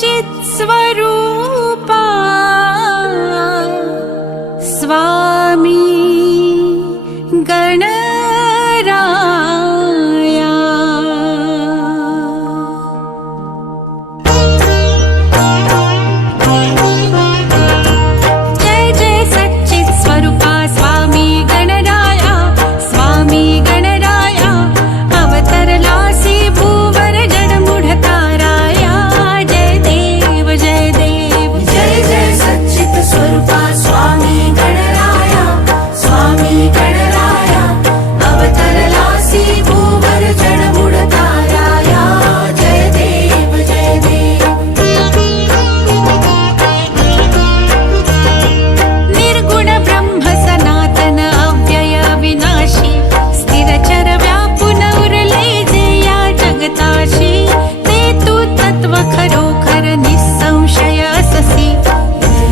चित्स्वरूपा स्वामी गणराया। जय जय सच्चित् स्वरूपा स्वामी गणराया, स्वामी गणराया अवतरलासी भूवर जडमूढ ताराया। जय देव जय देव जय जय सच्चित् स्वरूपा स्वामी गणराया, स्वामी गणराया अवतरलासी भूवर जडमूढ ताराया। जय देव जय देव निर्गुण ब्रह्म सनातन अव्यय विनाशी, स्थिरचर व्यापून उरले जे या जगताशी। ते तू तत्व खरोखर निसंशय अससी,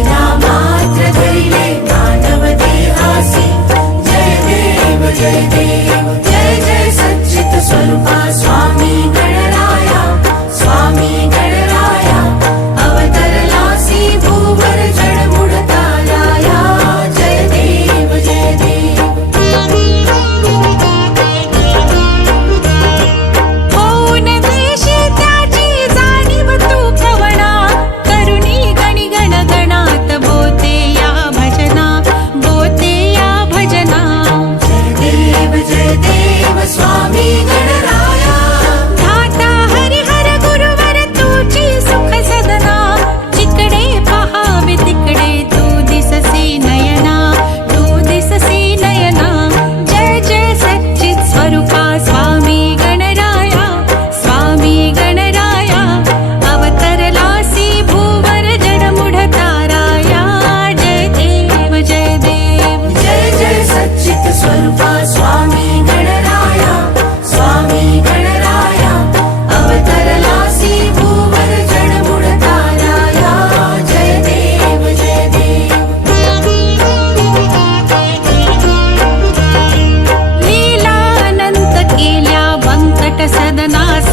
नामात्र धरिले मानव देहासी। जय देव जय देव जय जय सच्चित् स्वरूपा स्वामी गणराया, स्वामी गणराया अवतरलासी भूवर जडमूढ ताराया। जय देव जय देव होऊन देशी त्याची जाणीव तू कवणा, करुणी गणी गण गणात बोते या भजना, बोते या भजना। जय देव स्वामी गणराया धाता हरिहर गुरुवर तुझी सुख सदना, जिकडे पहावे तिकडे तू दिससी नयना, तू दिससी नयना। जय जय सच्चित् स्वरूपा स्वामी गणराया, स्वामी गणराया अवतरलासी भूवर जडमूढ ताराया। जय देव जय देव जय जय सच्चित् स्वरूपा स्वामी गणराया, स्वामी गणराया अवतरलासी भूवर जडमूढ ताराया। जय देव जय देव लीला अनंत केल्या वंकट सदनास,